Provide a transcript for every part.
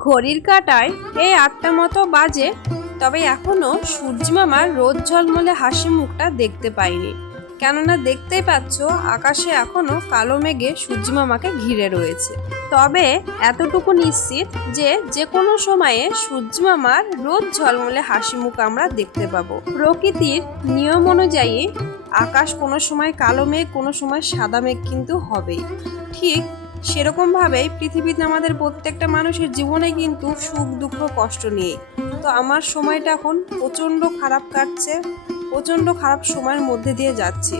ঘড়ির কাঁটায় এই আটটা মতো বাজে, তবে এখনও সূর্য মামার রোদ ঝলমলে হাসি মুখটা দেখতে পাইনি কেননা দেখতেই পাচ্ছ, আকাশে এখনও কালো মেঘে সূর্য মামাকে ঘিরে রয়েছে। তবে এতটুকু নিশ্চিত যে যে কোনো সময়ে সূর্য মামার রোদ ঝলমলে হাসি মুখ আমরা দেখতে পাবো। প্রকৃতির নিয়ম অনুযায়ী আকাশ কোনো সময় কালো মেঘ, কোনো সময় সাদা মেঘ কিন্তু হবেই। ঠিক সেরকমভাবেই পৃথিবীতে আমাদের প্রত্যেকটা মানুষের জীবনে কিন্তু সুখ, দুঃখ, কষ্ট নিয়ে তো আমার সময়টা এখন প্রচণ্ড খারাপ কাটছে, প্রচণ্ড খারাপ সময়ের মধ্যে দিয়ে যাচ্ছি।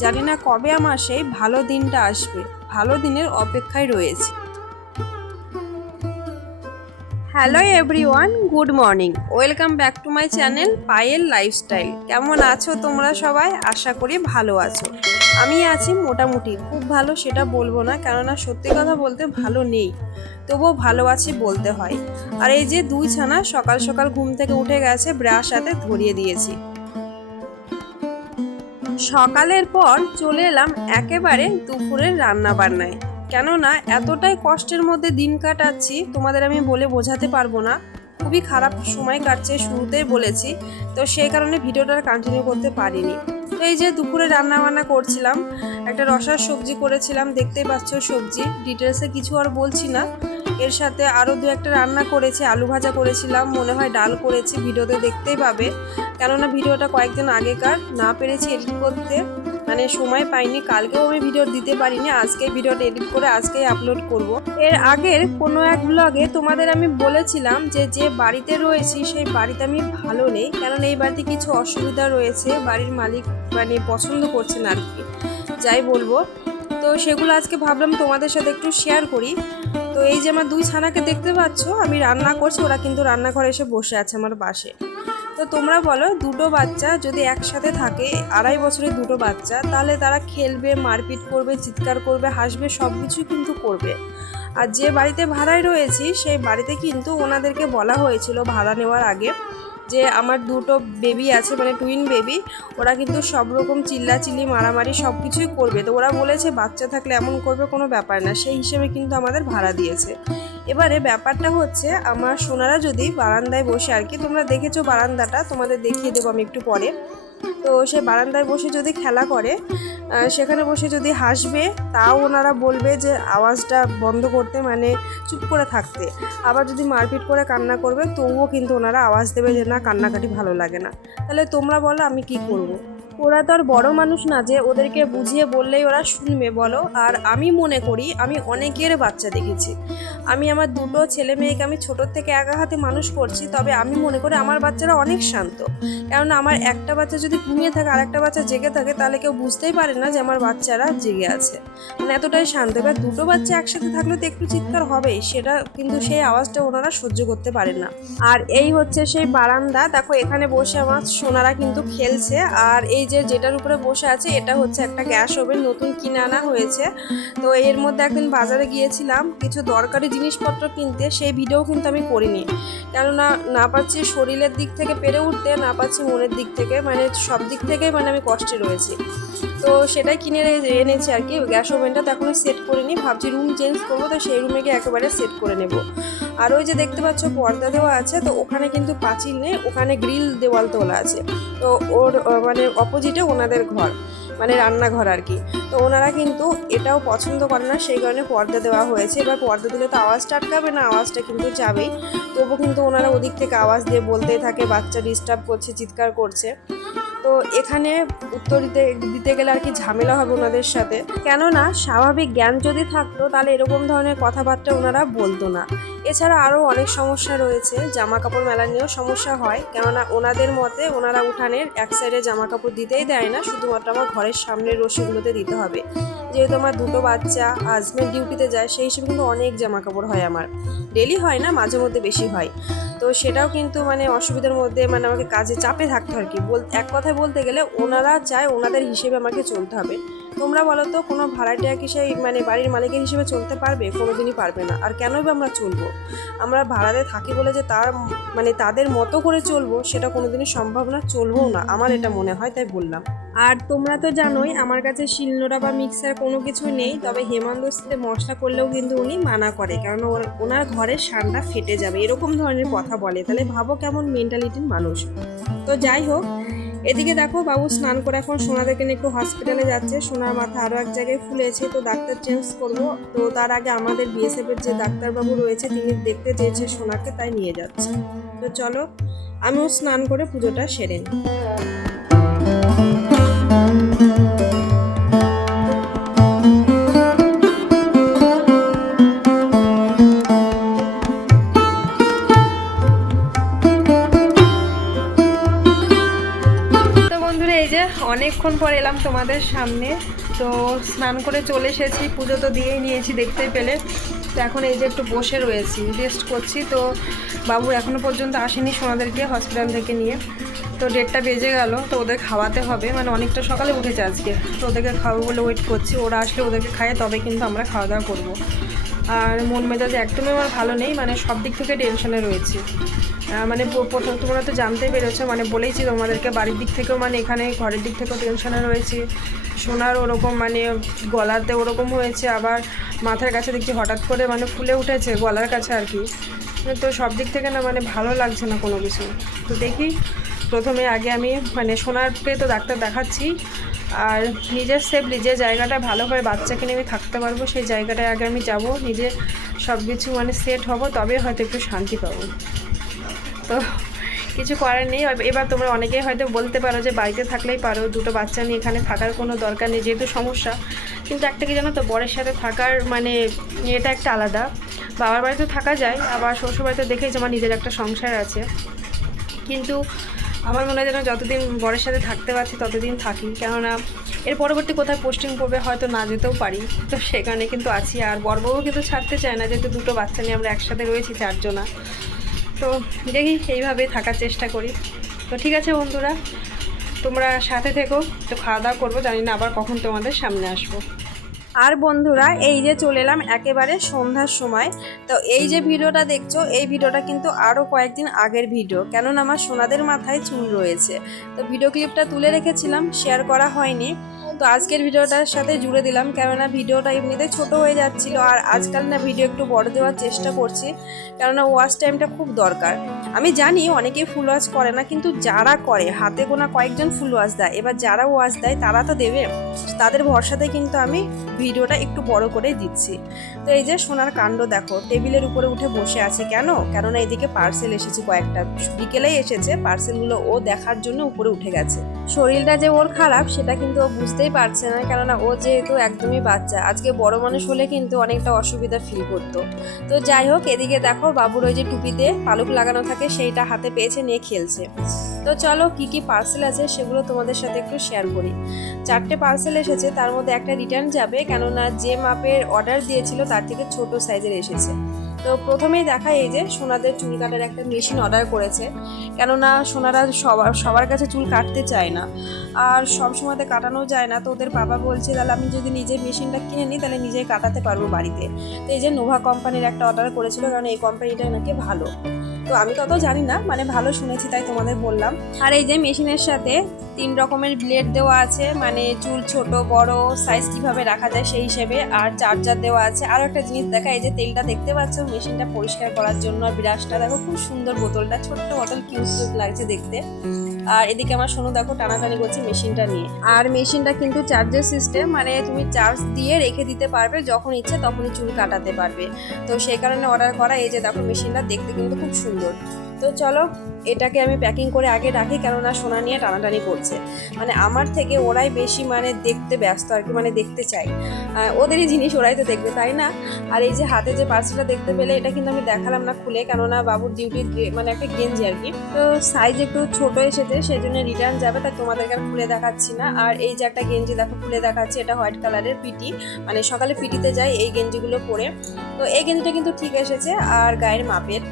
জানি না কবে আমার সেই ভালো দিনটা আসবে, ভালো দিনের অপেক্ষায় রয়েছে। Hello everyone, good morning. Welcome back to my channel Payel lifestyle. কেমন আছো তোমরা সবাই? আশা করি ভালো আছো। আমি আছি মোটামুটি, খুব ভালো সেটা বলব না, কেননা সত্যি কথা বলতে ভালো নেই। তবুও ভালো আছি বলতে হয়। আর এই যে দুই ছানা সকাল সকাল ঘুম থেকে উঠে গেছে, ব্রাশ হাতে ধরিয়ে দিয়েছি। সকালের পর চলে এলাম একেবারে দুপুরের রান্না বান্নায় কেননা এতটাই কষ্টের মধ্যে দিন কাটাচ্ছি, তোমাদের আমি বলে বোঝাতে পারব না। খুবই খারাপ সময় কাটছে, শুরুতেই বলেছি, তো সেই কারণে ভিডিওটা কন্টিনিউ করতে পারিনি। এই যে দুপুরে রান্না বান্না করছিলাম, একটা রসার সবজি করেছিলাম, দেখতেই পাচ্ছ সবজি। ডিটেলসে কিছু আর বলছি না। এর সাথে আরও দু একটা রান্না করেছি, আলু ভাজা করেছিলাম, মনে হয় ডাল করেছি, ভিডিওতে দেখতেই পাবে। কেননা ভিডিওটা কয়েকদিন আগেকার, না পেরেছি এডিট করতে। মানে সময় পাইনি, কালকেও আমি ভিডিও দিতে পারিনি, আজকে ভিডিওটা এডিট করে আজকেই আপলোড করব। এর আগের কোনো এক ব্লগে তোমাদের আমি বলেছিলাম যে যে বাড়িতে রয়েছি, সেই বাড়িতে আমি ভালো নেই, কারণ এই বাড়িতে কিছু অসুবিধা রয়েছে, বাড়ির মালিক মানে পছন্দ করছে না আর কি, যাই বলব। তো সেগুলো আজকে ভাবলাম তোমাদের সাথে একটু শেয়ার করি। তো এই যে আমার দুই ছানাকে দেখতে পাচ্ছ, আমি রান্না করছি, ওরা কিন্তু রান্নাঘরে এসে বসে আছে আমার পাশে। তো তোমরা বলো, দুটো বাচ্চা যদি একসাথে থাকে, আড়াই বছরের দুটো বাচ্চা, তাহলে তারা খেলবে, মারপিট করবে, চিৎকার করবে, হাসবে সব কিছুই কিন্তু করবে। আর যে বাড়িতে ভাড়ায় রয়েছি, সেই বাড়িতে কিন্তু ওনাদেরকে বলা হয়েছিল ভাড়া নেওয়ার আগে। যে আমার দুটো বেবি আছে মানে টুইন বেবি ওরা কিন্তু সব রকম চিল্লাচিল্লি, মারামারি সব কিছুই করবে। তো ওরা বলেছে, বাচ্চা থাকলে এমন করবে, কোনো ব্যাপার না। সেই হিসেবে কিন্তু আমাদের ভাড়া দিয়েছে। এবারে ব্যাপারটা হচ্ছে, আমার সোনারা যদি বারান্দায় বসে, আর কি তোমরা দেখেছ বারান্দাটা, তোমাদের দেখিয়ে দেবো আমি একটু পরে। তো সে বারান্দায় বসে যদি খেলা করে সেখানে বসে যদি হাসবে, তাও ওনারা বলবে যে আওয়াজটা বন্ধ করতে মানে চুপ করে থাকতে আবার যদি মারপিট করে কান্না করবে, তবুও কিন্তু ওনারা আওয়াজ দেবে যে না, কান্নাকাটি ভালো লাগে না তাহলে তোমরা বলো আমি কি করব। ওরা তো আর বড় মানুষ না যে ওদেরকে বুঝিয়ে বললেই ওরা শুনবে, বলো। আর আমি মনে করি, আমি অনেকের বাচ্চা দেখেছি। আমি আমার দুটো ছেলে মেয়েকে আমি ছোটোর থেকে একা হাতে মানুষ করছি, তবে আমি মনে করি আমার বাচ্চারা অনেক শান্ত। কেননা আমার একটা বাচ্চা যদি ঘুমিয়ে থাকে আর একটা বাচ্চা জেগে থাকে, তাহলে কেউ বুঝতেই পারে না যে আমার বাচ্চারা জেগে আছে। মানে এতটাই শান্ত। এবার দুটো বাচ্চা একসাথে থাকলে তো একটু চিৎকার হবেই, সেটা কিন্তু সেই আওয়াজটা ওনারা সহ্য করতে পারেন না। আর এই হচ্ছে সেই বারান্দা। দেখো, এখানে বসে আমার সোনারা কিন্তু খেলছে। আর এই যে যেটার উপরে বসে আছে, এটা হচ্ছে একটা গ্যাস ওভেন, নতুন কিনে আনা হয়েছে। তো এর মধ্যে একদিন বাজারে গিয়েছিলাম, কিছু দরকারি জিনিসপত্র কিনতে, সেই ভিডিও কিন্তু আমি করিনি। কেননা না পাচ্ছি শরীরের দিক থেকে পেরে উঠতে, না পাচ্ছি মনের দিক থেকে মানে সব দিক থেকেই মানে আমি কষ্টে রয়েছি। তো সেটাই কিনে এনেছি আর কি, গ্যাস ওভেনটা তো এখনও সেট করিনি, ভাবছি রুম চেঞ্জ করব, তো সেই রুমে গিয়ে একেবারে সেট করে নেব। আর ওই যে দেখতে পাচ্ছ, পর্দা দেওয়া আছে, তো ওখানে কিন্তু পাঁচিল নেই, ওখানে গ্রিল দেওয়াল তোলা আছে। তো ওর মানে অপোজিটে ওনাদের ঘর মানে রান্নাঘর আর কি। তো ওনারা কিন্তু এটাও পছন্দ করে না, সেই কারণে পর্দা দেওয়া হয়েছে। এবার পর্দা দিলে তো আওয়াজটা আটকাবে না, আওয়াজটা কিন্তু যাবেই। তবু কিন্তু ওনারা ওদিক থেকে আওয়াজ দিয়ে বলতেই থাকে, বাচ্চা ডিস্টার্ব করছে, চিৎকার করছে। তো এখানে উত্তর দিতে দিতে গেলে আর কি ঝামেলা হবে ওনাদের সাথে। কেননা স্বাভাবিক জ্ঞান যদি থাকতো, তাহলে এরকম ধরনের কথাবার্তা ওনারা বলতো না। এছাড়া আরও অনেক সমস্যা রয়েছে জামা কাপড় মেলা নিয়েও সমস্যা হয়। কেননা ওনাদের মতে ওনারা উঠানের এক সাইডে জামা কাপড় দিতেই দেয় না, শুধুমাত্র আমার ঘরের সামনের রশিগুলোতে দিতে হবে। যেহেতু আমার দুটো বাচ্চা হাজব্যান্ড ডিউটিতে যায়, সেই হিসেবে কিন্তু অনেক জামা কাপড় হয় আমার। ডেলি হয় না, মাঝে মধ্যে বেশি হয়। তো সেটাও কিন্তু মানে অসুবিধার মধ্যে মানে আমাকে কাজে চাপে থাকতে হয় কি। বল, এক কথায় বলতে গেলে ওনারা চায় ওনাদের হিসেবে আমাকে চলতে হবে। তোমরা বলো তো কোনো ভাড়াটিয়া কি সেই মানে বাড়ির মালিকের হিসেবে চলতে পারবে? কোনোদিনই পারবে না। আর কেনই বা আমরা চলবো? আমরা ভাড়াতে থাকি বলে যে তার মানে তাদের মতো করে চলবো, সেটা কোনোদিনই সম্ভব না, চলবেও না। আমার এটা মনে হয়, তাই বললাম। আর তোমরা তো জানোই, আমার কাছে শিলনোড়া বা মিক্সার কোনো কিছু নেই, তবে হেমান্তস্থিতে মশলা করলেও কিন্তু উনি মানা করে কারণ ওনার ঘরের সানটা ফেটে যাবে, এরকম ধরনের কথা বলে, তাহলে ভাবো কেমন মেন্টালিটির মানুষ। তো যাই হোক, এদিকে দেখো বাবু স্নান করে এখন সোনাদেরকে নিয়ে একটু হসপিটালে যাচ্ছে। সোনার মাথা আরও এক জায়গায় ফুলেছে, তো ডাক্তার চেঞ্জ করব তো তার আগে আমাদের বিএসএফ এর যে ডাক্তারবাবু রয়েছে, তিনি দেখতে চেয়েছে সোনাকে, তাই নিয়ে যাচ্ছে। তো চলো, আমিও স্নান করে পুজোটা সেরে নিই। অনেকক্ষণ পর এলাম তোমাদের সামনে। তো স্নান করে চলে এসেছি, পুজো তো দিয়েই নিয়েছি দেখতেই পেলে। তো এখন এই যে একটু বসে রয়েছি রেস্ট করছি। তো বাবু এখনও পর্যন্ত আসেনি সোনাদেরকে হসপিটাল থেকে নিয়ে। তো ডেটটা বেজে গেল, তো ওদের খাওয়াতে হবে। মানে অনেকটা সকালে উঠেছে আজকে। তো ওদেরকে খাওয়াবো বলে ওয়েট করছি। ওরা আসলে ওদেরকে খায় তবে কিন্তু আমরা খাওয়া দাওয়া করব। আর মন মেজাজ একদমই আমার ভালো নেই মানে সব দিক থেকে টেনশনে রয়েছি। মানে প্রথম তোমরা তো জানতেই পেরেছ মানে বলেইছি তোমাদেরকে, বাড়ির দিক থেকেও মানে এখানে ঘরের দিক থেকেও টেনশনে রয়েছে। সোনার ওরকম মানে গলাতে ওরকম হয়েছে, আবার মাথার কাছে দেখছি হঠাৎ করে মানে ফুলে উঠেছে গলার কাছে আর কি। তো সব দিক থেকে না মানে ভালো লাগছে না কোনো কিছু। তো দেখি, প্রথমে আগে আমি মানে সোনারকে তো ডাক্তার দেখাচ্ছি, আর নিজের সেফলি যে জায়গাটা ভালোভাবে বাচ্চাকে নিয়ে আমি থাকতে পারব, সেই জায়গাটায় আগে আমি যাব, নিজে সব কিছু মানে সেট হব তবে হয়তো একটু শান্তি পাবো। তো কিছু করার নেই। এবার- তোমরা অনেকেই হয়তো বলতে পারো যে বাড়িতে থাকলেই পারো, দুটো বাচ্চা নিয়ে এখানে থাকার কোনো দরকার নেই, যেহেতু সমস্যা। কিন্তু একটা কি জানো তো, বরের সাথে থাকার মানে এটা একটা আলাদা। বাবার বাড়িতে থাকা যায়, আবার শ্বশুর বাড়িতে দেখেছি আমার নিজের একটা সংসার আছে। কিন্তু আমার মনে হয় যেন যতদিন বরের সাথে থাকতে পারছি, ততদিন থাকি। কেননা এর পরবর্তী কোথায় পোস্টিং পড়বে হয়তো না যেতেও পারি। তো সেখানে কিন্তু আছি। আর বরবউ কিন্তু ছাড়তে চায় না, যেহেতু দুটো বাচ্চা নিয়ে আমরা একসাথে রয়েছি, চারজনা। তো দেখি এইভাবেই থাকার চেষ্টা করি। তো ঠিক আছে বন্ধুরা, তোমরা সাথে থেকো তো খাওয়া দাওয়া করব, জানি না আবার কখন তোমাদের সামনে আসব। আর বন্ধুরা, এই যে চলে এলাম একেবারে সন্ধ্যার সময়। তো এই যে ভিডিওটা দেখছ, এই ভিডিওটা কিন্তু আরও কয়েকদিন আগের ভিডিও। কেননা আমার সোনাদের মাথায় চুল রয়েছে। তো ভিডিও ক্লিপটা তুলে রেখেছিলাম শেয়ার করা হয়নি। তো আজকের ভিডিওটার সাথে জুড়ে দিলাম কেননা ভিডিওটা এমনিতে ছোট হয়ে যাচ্ছিল আর আজকাল না ভিডিও একটু বড় দেওয়ার চেষ্টা করছি কেননা ওয়াচ টাইমটা খুব দরকার। আমি জানি অনেকে ফুল ওয়াচ করে না কিন্তু যারা করে, হাতে গোনা কয়েকজন ফুল ওয়াচ দেয়, এবার যারা ওয়াচ দেয় তারা তো দেবে। তাদের ভরসাতে কিন্তু আমি ভিডিওটা একটু বড় করে দিচ্ছি। তো এই যে সোনার কাণ্ড দেখো, টেবিলের উপরে উঠে বসে আছে কেন? কেননা এদিকে পার্সেল এসেছে কয়েকটা, বিকেলেই এসেছে পার্সেলগুলো ও দেখার জন্য উপরে উঠে গেছে। শরীরটা যে ওর খারাপ, সেটা কিন্তু ও বুঝতেই পারছে না কেননা ও যেহেতু একদমই বাচ্চা, আজকে বড় মানুষ হলে কিন্তু অনেকটা অসুবিধা ফিল করতো। তো যাই হোক, এদিকে দেখো বাবুর ওই যে টুপিতে পালক লাগানো থাকে, সেইটা হাতে পেয়েছে, নিয়ে খেলছে। তো চলো কি কি পার্সেল আছে সেগুলো তোমাদের সাথে একটু শেয়ার করি। চারটে পার্সেল এসেছে, তার মধ্যে একটা রিটার্ন যাবে, কেননা যে মাপের অর্ডার দিয়েছিল তার থেকে ছোট সাইজের এসেছে। তো প্রথমেই দেখা এই যে সোনাদের চুল কাটার একটা মেশিন অর্ডার করেছে, কেননা সোনারা সবার সবার কাছে চুল কাটতে চায় না। আর সব সময়তে কাটানো যায় না তো ওদের বাবা বলছে, তাহলে আমি যদি নিজে মেশিনটা কিনে নিই, তাহলে নিজেই কাটাতে পারব বাড়িতে। তো এই যে নোভা কোম্পানির একটা অর্ডার করেছিল, কারণ এই কোম্পানিটা নাকি ভালো। তো আমি তত জানি না মানে ভালো শুনেছি তাই তোমাদের বললাম। আর এই যে মেশিনের সাথে তিন রকমের ব্লেড দেওয়া আছে মানে চুল ছোট, বড় সাইজ কীভাবে রাখা যায় সেই হিসেবে, আর চার্জার দেওয়া আছে। আর একটা জিনিস দেখা, এই যে তেলটা দেখতে পাচ্ছ, মেশিনটা পরিষ্কার করার জন্য আর ব্রাশটা, দেখো খুব সুন্দর বোতলটা, ছোট্ট বোতল কিউট লাগছে দেখতে। আর এদিকে আমার শোনো দেখো টানাটানি করছে মেশিনটা নিয়ে। আর মেশিনটা কিন্তু চার্জার সিস্টেম মানে তুমি চার্জ দিয়ে রেখে দিতে পারবে, যখন ইচ্ছে তখনই চুল কাটাতে পারবে। তো সেই কারণে অর্ডার করা, এই যে দেখো মেশিনটা দেখতে কিন্তু খুব সুন্দর। তো চলো, এটাকে আমি প্যাকিং করে আগে রাখি, কেননা সোনা নিয়ে টানাটানি করছে। মানে আমার থেকে ওরাই বেশি মানে দেখতে ব্যস্ত আর কি মানে দেখতে চাই ওদেরই জিনিস ওরাই তো দেখবে, তাই না? আর এই যে হাতে যে পার্সেলটা দেখতে পেলে, এটা কিন্তু আমি দেখালাম না খুলে, কেননা বাবুর ডিউটির মানে একটা গেঞ্জি আর কি। তো সাইজ একটু ছোট এসেছে সেই জন্য রিটার্ন যাবে তাই তোমাদেরকে আর খুলে দেখাচ্ছি না। আর এই যে একটা গেঞ্জি দেখো, খুলে দেখাচ্ছি, এটা হোয়াইট কালারের পিটি মানে সকালে পিটিতে যাই, এই গেঞ্জিগুলো পরে। তো এই গেঞ্জিটা কিন্তু ঠিক এসেছে আর গায়ের মাপের।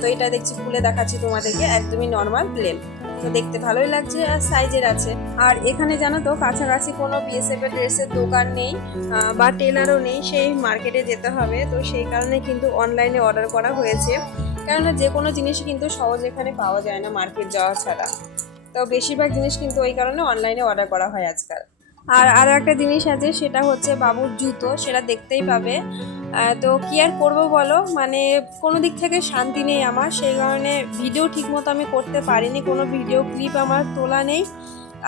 তো এটা দেখছি, খুলে দেখাচ্ছি তোমাদেরকে, একদমই নর্মাল প্লেন তো দেখতে ভালোই লাগছে আর সাইজের আছে। আর এখানে জানো তো, কাছাকাছি কোনো বিএসএফ এর ড্রেসের দোকান নেই বা টেলারও নেই, সেই মার্কেটে যেতে হবে। তো সেই কারণে কিন্তু অনলাইনে অর্ডার করা হয়েছে। কেননা যে কোনো জিনিস কিন্তু সহজ এখানে পাওয়া যায় না মার্কেট যাওয়া ছাড়া। তো বেশিরভাগ জিনিস কিন্তু ওই কারণে অনলাইনে অর্ডার করা হয় আজকাল। আর আরও একটা জিনিস আছে, সেটা হচ্ছে বাবুর জুতো, সেটা দেখতেই পাবে। তো কি আর করব বলো? মানে কোনো দিক থেকে শান্তি নেই আমার, সেই কারণে ভিডিও ঠিকমতো আমি করতে পারিনি। কোনো ভিডিও ক্লিপ আমার তোলা নেই।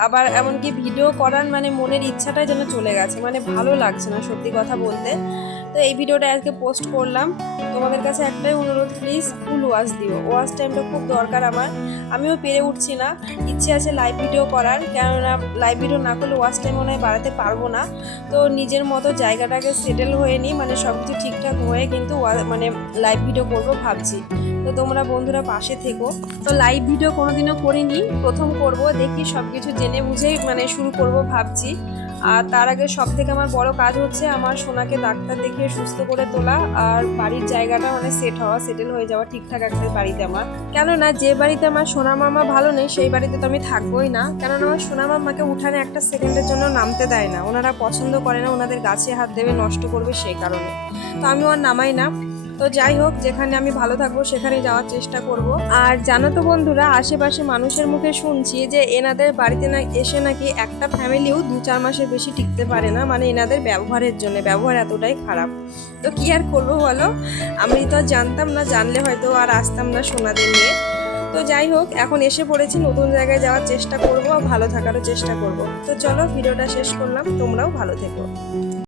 আবার এমনকি ভিডিও করার মানে মনের ইচ্ছাটাই যেন চলে গেছে। মানে ভালো লাগছে না সত্যি কথা বলতে। তো এই ভিডিওটা আজকে পোস্ট করলাম। তোমাদের কাছে একটাই অনুরোধ প্লিজ ফুল ওয়াশ দিও। ওয়াশ টাইমটা খুব দরকার আমার। আমিও পেরে উঠছি না। ইচ্ছে আছে লাইভ ভিডিও করার। কেননা লাইভ ভিডিও না করলে ওয়াচ টাইম মনে হয় বাড়াতে পারব না। তো নিজের মতো জায়গাটাকে সেটেল হয়ে নিই মানে সব কিছু ঠিকঠাক হয়ে কিন্তু মানে লাইভ ভিডিও করব ভাবছি। তো তোমরা বন্ধুরা পাশে থেকো। তো লাইভ ভিডিও কোনোদিনও করিনি। প্রথম করব, দেখি সব কিছু জেনে বুঝেই মানে শুরু করব ভাবছি। আর তার আগে সব থেকে আমার বড় কাজ হচ্ছে আমার সোনাকে ডাক্তার দেখিয়ে সুস্থ করে তোলা আর বাড়ির জায়গাটা মানে সেট হওয়া সেটেল হয়ে যাওয়া ঠিকঠাক একটা বাড়িতে আমার। কেননা যে বাড়িতে আমার সোনা মামা ভালো নেই, সেই বাড়িতে তো আমি থাকবোই না। কেননা আমার সোনা মামাকে উঠানে একটা সেকেন্ডের জন্য নামতে দেয় না। ওনারা পছন্দ করে না, ওনাদের গাছে হাত দেবে, নষ্ট করবে সেই কারণে। তো আমি আর নামাই না। তো যাই হোক, যেখানে আমি ভালো থাকব সেখানে যাওয়ার চেষ্টা করব। আর জানো তো বন্ধুরা, আশেপাশে মানুষের মুখে শুনছি যে এনাদের বাড়িতে না, এসে নাকি একটা ফ্যামিলিও দু চার মাসের বেশি টিকতে পারে না মানে এনাদের ব্যবহারের জন্য, ব্যবহার এতটাই খারাপ। তো কি আর করব বলো? আমি তো জানতাম না, জানলে হয়তো আর আসতাম না সোনাদের নিয়ে। তো যাই হোক, এখন এসে পড়েছি, নতুন জায়গায় যাওয়ার চেষ্টা করব, আর ভালো থাকারও চেষ্টা করব। তো চলো, ভিডিওটা শেষ করলাম, তোমরাও ভালো থেকো।